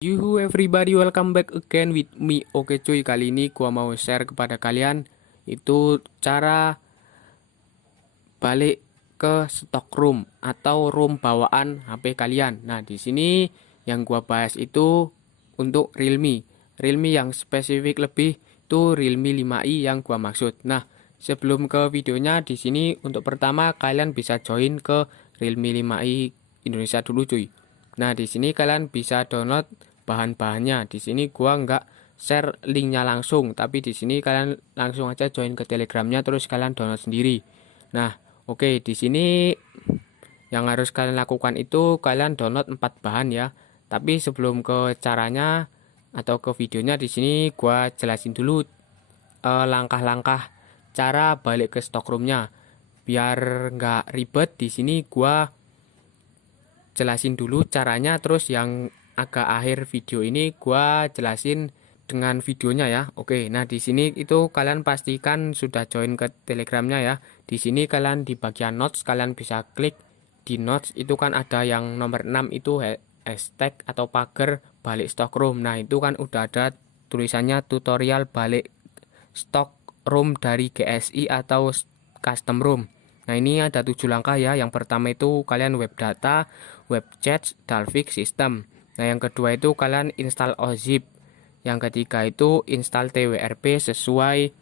Yuhu everybody, welcome back again with me. Oke cuy, kali ini gua mau share kepada kalian itu cara balik ke stock room atau room bawaan HP kalian. Nah, di sini yang gua bahas itu untuk Realme. Realme yang spesifik lebih itu Realme 5i yang gua maksud. Nah, sebelum ke videonya, di sini untuk pertama kalian bisa join ke Realme 5i Indonesia dulu cuy. Nah, di sini kalian bisa download bahan-bahannya. Di sini gua nggak share linknya langsung, tapi di sini kalian langsung aja join ke Telegramnya, terus kalian download sendiri. Nah, oke, di sini yang harus kalian lakukan itu kalian download 4 bahan ya. Tapi sebelum ke caranya atau ke videonya, di sini gua jelasin dulu langkah-langkah cara balik ke stockroomnya. Biar nggak ribet, di sini gua jelasin dulu caranya, terus yang agak akhir video ini gua jelasin dengan videonya ya. Oke, nah di sini itu kalian pastikan sudah join ke Telegramnya ya. Di sini kalian di bagian notes kalian bisa klik di notes, itu kan ada yang nomor 6 itu hashtag atau pagar balik stock room. Nah, itu kan udah ada tulisannya tutorial balik stock room dari GSI atau custom room. Nah, ini ada 7 langkah ya. Yang pertama itu kalian web data, web chat, Dalvik system. Nah, yang kedua itu kalian install OZip. Yang ketiga itu install TWRP sesuai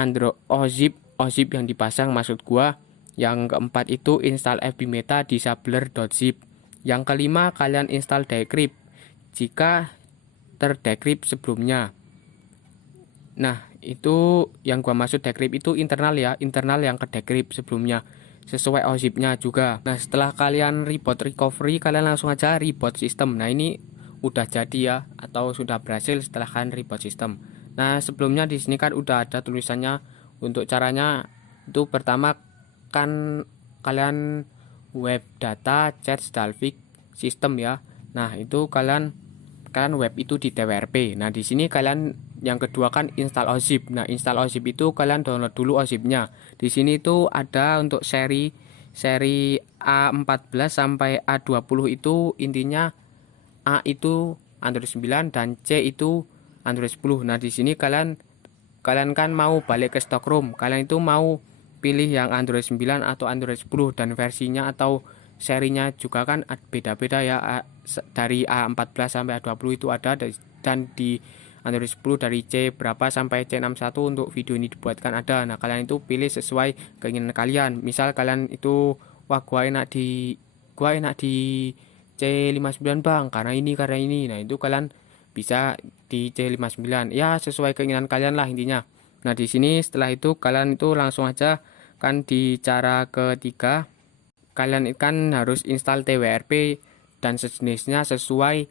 Android OZip yang dipasang maksud gua. Yang keempat itu install fbmeta disabler.zip. Yang kelima kalian install decrypt jika terdecrypt sebelumnya. Nah, itu yang gua maksud decrypt itu internal ya, internal yang ke decrypt sebelumnya sesuai OZip-nya juga. Nah, setelah kalian reboot recovery, kalian langsung aja reboot sistem. Nah, ini udah jadi ya atau sudah berhasil setelah kalian reboot sistem. Nah, sebelumnya di sini kan udah ada tulisannya untuk caranya. Itu pertama kan kalian web data chat Dalvik sistem ya. Nah, itu kalian web itu di TWRP. Nah, di sini kalian yang kedua kan install OZip. Nah, install OZip itu kalian download dulu OZipnya. Di sini itu ada untuk seri A14 sampai A20 itu intinya A itu Android 9 dan C itu Android 10. Nah, di sini kalian kan mau balik ke stock room. Kalian itu mau pilih yang Android 9 atau Android 10 dan versinya atau serinya juga kan beda-beda ya. Dari A14 sampai A20 itu ada, dan di Android 10 dari C berapa sampai C61 untuk video ini dibuatkan ada. Nah, kalian itu pilih sesuai keinginan kalian. Misal kalian itu wah gua enak di C59 bang karena ini. Nah, itu kalian bisa di C59 ya, sesuai keinginan kalian lah intinya. Nah, di sini setelah itu kalian itu langsung aja kan di cara ketiga kalian kan harus install TWRP dan sejenisnya sesuai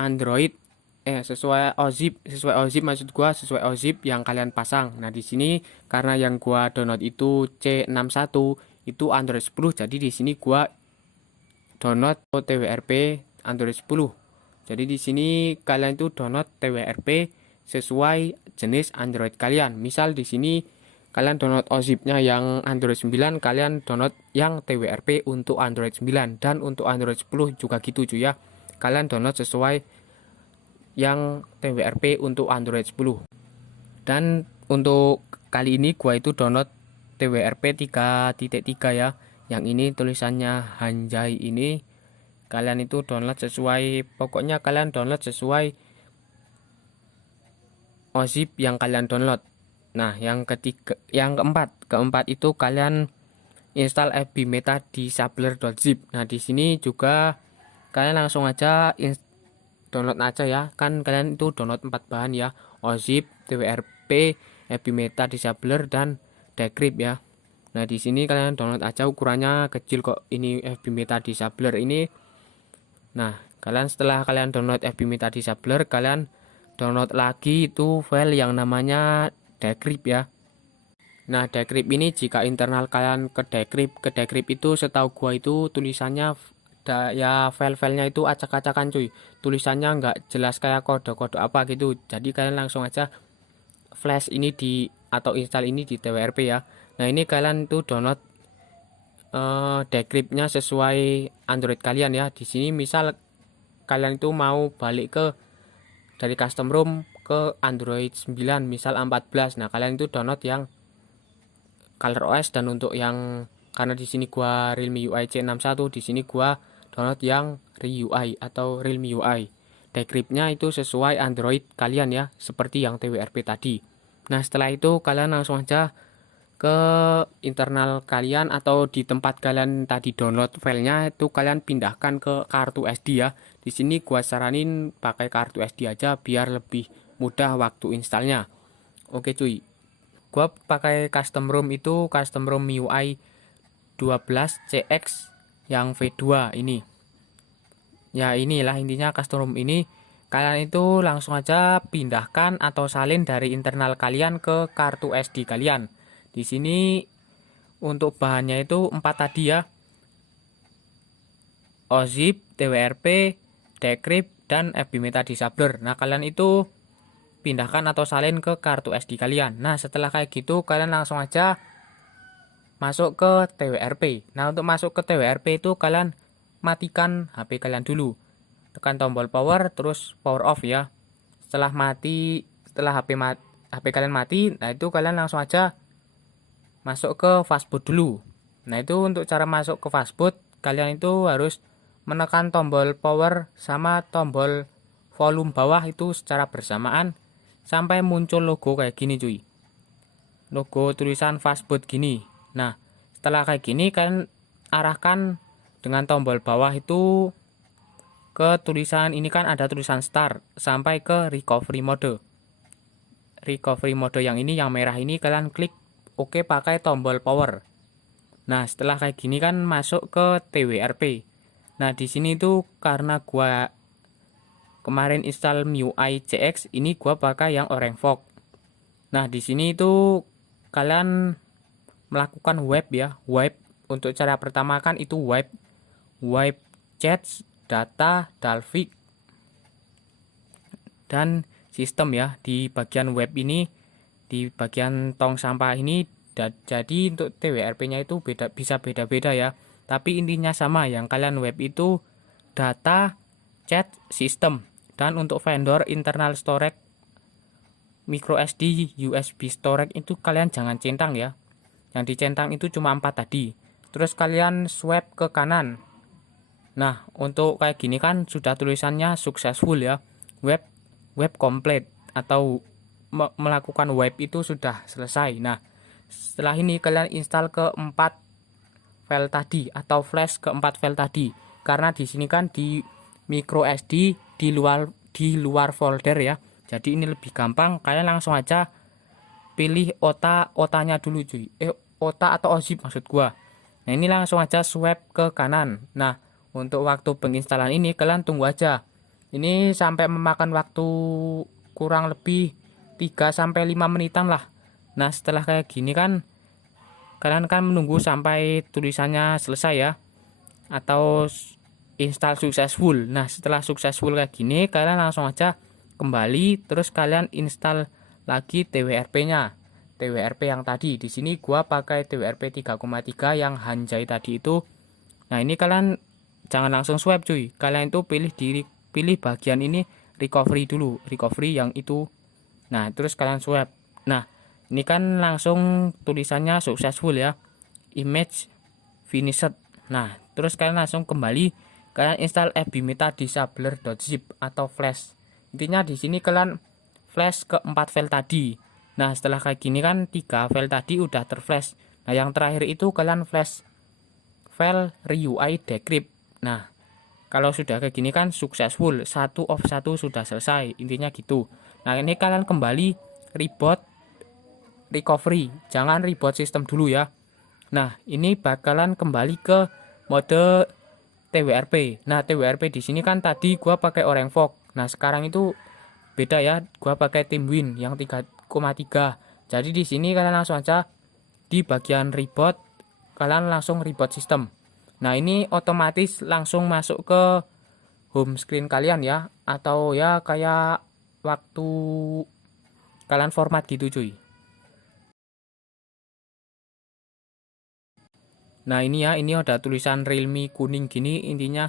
Android sesuai OZip maksud gua, sesuai OZip yang kalian pasang. Nah, di sini karena yang gua download itu C61 itu Android 10, jadi di sini gua download TWRP Android 10. Jadi di sini kalian itu download TWRP sesuai jenis Android kalian. Misal di sini kalian download OZip-nya yang Android 9, kalian download yang TWRP untuk Android 9, dan untuk Android 10 juga gitu cuy ya. Kalian download sesuai yang TWRP untuk Android 10. Dan untuk kali ini gua itu download TWRP 3.3 ya. Yang ini tulisannya Hanjai ini. Kalian itu download sesuai, pokoknya kalian download sesuai OZip yang kalian download. Nah, yang keempat itu kalian install fbmeta disabler.zip. Nah, di sini juga kalian langsung aja download aja ya. Kan kalian itu download 4 bahan ya. OZip, TWRP, fbmeta disabler dan decrypt ya. Nah, di sini kalian download aja, ukurannya kecil kok ini fbmeta disabler ini. Nah, setelah kalian download fbmeta disabler, kalian download lagi itu file yang namanya decrypt ya. Nah, decrypt ini jika internal kalian ke decrypt itu setahu gua itu tulisannya ya file-filenya itu acak-acakan cuy. Tulisannya nggak jelas kayak kode-kode apa gitu. Jadi kalian langsung aja flash ini atau install ini di TWRP ya. Nah, ini kalian tuh download decryptnya sesuai Android kalian ya. Di sini misal kalian itu mau balik ke dari custom ROM ke Android 9 misal 14. Nah, kalian itu download yang ColorOS, dan untuk yang karena di sini gua Realme UI C61, di sini gua download yang ReUI atau Realme UI. Decrypt-nya itu sesuai Android kalian ya, seperti yang TWRP tadi. Nah, setelah itu kalian langsung aja ke internal kalian atau di tempat kalian tadi download filenya itu kalian pindahkan ke kartu SD ya. Di sini gua saranin pakai kartu SD aja biar lebih mudah waktu installnya. Oke cuy, gua pakai custom ROM itu custom ROM MIUI 12CX yang V2 ini. Ya inilah intinya custom ROM ini. Kalian itu langsung aja pindahkan atau salin dari internal kalian ke kartu SD kalian. Di sini untuk bahannya itu 4 tadi ya. OZip, TWRP, Decrypt, dan FB Meta Disabler. Nah, kalian itu pindahkan atau salin ke kartu SD kalian. Nah, setelah kayak gitu kalian langsung aja masuk ke TWRP. Nah, untuk masuk ke TWRP itu kalian matikan HP kalian dulu. Tekan tombol power terus power off ya. Setelah HP kalian mati, nah itu kalian langsung aja masuk ke fastboot dulu. Nah, itu untuk cara masuk ke fastboot kalian itu harus menekan tombol power sama tombol volume bawah itu secara bersamaan sampai muncul logo kayak gini cuy. Logo tulisan fastboot gini. Nah, setelah kayak gini kalian arahkan dengan tombol bawah itu ke tulisan ini, kan ada tulisan start sampai ke recovery mode. Recovery mode yang ini, yang merah ini kalian klik oke pakai tombol power. Nah, setelah kayak gini kan masuk ke TWRP. Nah, di sini tuh karena gua kemarin install MIUI CX, ini gua pakai yang Orange Fog. Nah, di sini itu kalian melakukan wipe ya. Wipe untuk cara pertama kan itu wipe chat, data, Dalvik, dan sistem ya. Di bagian web ini, di bagian tong sampah ini, jadi untuk TWRP-nya itu bisa beda-beda ya. Tapi intinya sama, yang kalian web itu data, chat, sistem. Dan untuk vendor internal storage, micro SD, USB storage itu kalian jangan centang ya. Yang dicentang itu cuma 4 tadi. Terus kalian swipe ke kanan. Nah, untuk kayak gini kan sudah tulisannya successful ya. Web complete atau melakukan web itu sudah selesai. Nah, setelah ini kalian install ke 4 file tadi atau flash ke 4 file tadi. Karena di sini kan di micro SD di luar folder ya. Jadi ini lebih gampang, kalian langsung aja pilih otanya dulu cuy. OTA atau OZip maksud gua. Nah, ini langsung aja swipe ke kanan. Nah, untuk waktu penginstalan ini kalian tunggu aja. Ini sampai memakan waktu kurang lebih 3 sampai 5 menitan lah. Nah, setelah kayak gini kan kalian kan menunggu sampai tulisannya selesai ya, atau install successful. Nah, setelah successful kayak gini kalian langsung aja kembali, terus kalian install lagi TWRP-nya. TWRP yang tadi. Di sini gua pakai TWRP 3,3 yang Hanjai tadi itu. Nah, ini kalian jangan langsung swipe cuy. Kalian itu pilih bagian ini recovery dulu, recovery yang itu. Nah, terus kalian swipe. Nah, ini kan langsung tulisannya successful ya. Image finished. Nah, terus kalian langsung kembali, kalian install FB Meta Disabler.zip atau flash. Intinya di sini kalian flash ke 4 file tadi. Nah, setelah kayak gini kan 3 file tadi udah terflash. Nah, yang terakhir itu kalian flash file ReUI Decrypt. Nah, kalau sudah kayak gini kan successful, 1 of 1 sudah selesai. Intinya gitu. Nah, ini kalian kembali reboot recovery. Jangan reboot sistem dulu ya. Nah, ini bakalan kembali ke mode TWRP. Nah, TWRP di sini kan tadi gua pakai Orange Fog. Nah, sekarang itu beda ya, gua pakai TeamWin yang 3,3. Jadi di sini kalian langsung aja di bagian reboot, kalian langsung reboot sistem. Nah, ini otomatis langsung masuk ke home screen kalian ya, atau ya kayak waktu kalian format gitu cuy. Nah, ini ya, ini ada tulisan Realme kuning gini, intinya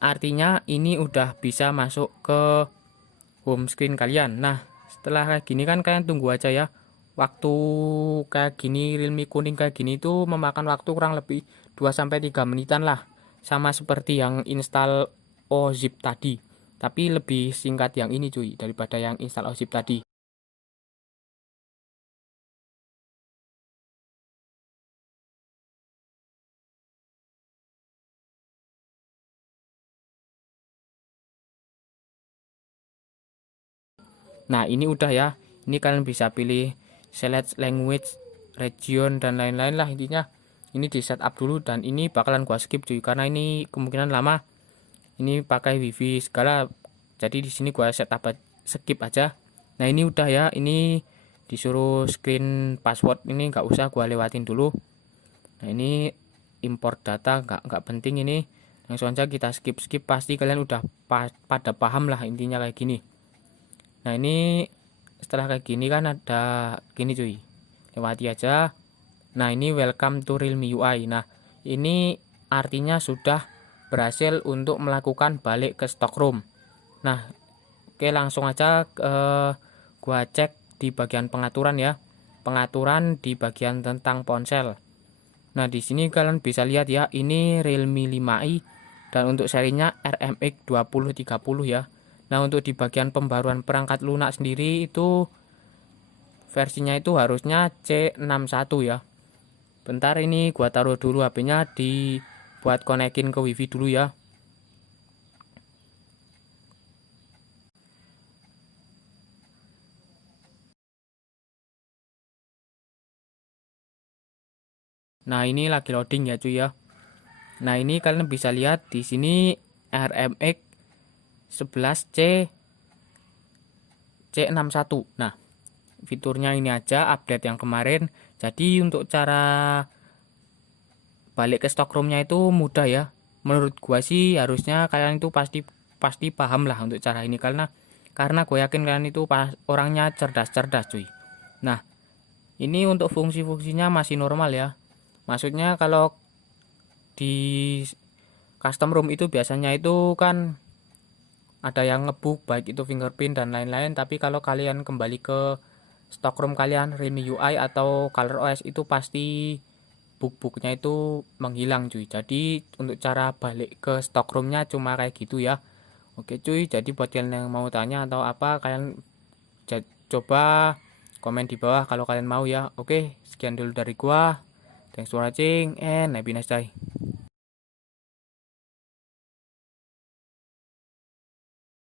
artinya ini udah bisa masuk ke home screen kalian. Nah, setelah kayak gini kan kalian tunggu aja ya. Waktu kayak gini, Realme kuning kayak gini itu memakan waktu kurang lebih 2-3 menitan lah. Sama seperti yang install Ozip tadi. Tapi lebih singkat yang ini cuy, daripada yang install Ozip tadi. Nah, ini udah ya. Ini kalian bisa pilih select language, region, dan lain-lain lah intinya. Ini di setup dulu dan ini bakalan gua skip cuy karena ini kemungkinan lama. Ini pakai wifi segala. Jadi di sini gua skip aja. Nah, ini udah ya. Ini disuruh screen password ini nggak usah gua lewatin dulu. Nah, ini import data nggak penting ini. Langsung aja kita skip pasti kalian udah pada paham lah intinya kayak gini. Nah, ini setelah kayak gini kan ada gini cuy, lewati aja. Nah, ini welcome to Realme UI. Nah, ini artinya sudah berhasil untuk melakukan balik ke stock room. Nah, oke, langsung aja gua cek di bagian pengaturan ya, pengaturan di bagian tentang ponsel. Nah, di sini kalian bisa lihat ya, ini Realme 5i dan untuk serinya RMX 2030 ya. Nah, untuk di bagian pembaruan perangkat lunak sendiri itu versinya itu harusnya C61 ya. Bentar, ini gua taruh dulu HP-nya buat konekin ke wifi dulu ya. Nah, ini lagi loading ya cuy ya. Nah, ini kalian bisa lihat di sini RMX 11C C61. Nah, fiturnya ini aja update yang kemarin. Jadi untuk cara balik ke stock roomnya itu mudah ya. Menurut gua sih harusnya kalian itu pasti paham lah untuk cara ini karena gue yakin kalian itu orangnya cerdas-cerdas cuy. Nah, ini untuk fungsi-fungsinya masih normal ya. Maksudnya kalau di custom room itu biasanya itu kan ada yang ngebug baik itu fingerprint dan lain-lain, tapi kalau kalian kembali ke stock room kalian Realme UI atau ColorOS itu pasti bug-bugnya itu menghilang cuy. Jadi untuk cara balik ke stock roomnya cuma kayak gitu ya. Oke cuy, jadi buat kalian yang mau tanya atau apa, kalian coba komen di bawah kalau kalian mau ya. Oke, sekian dulu dari gua. Thanks for watching and have a nice day.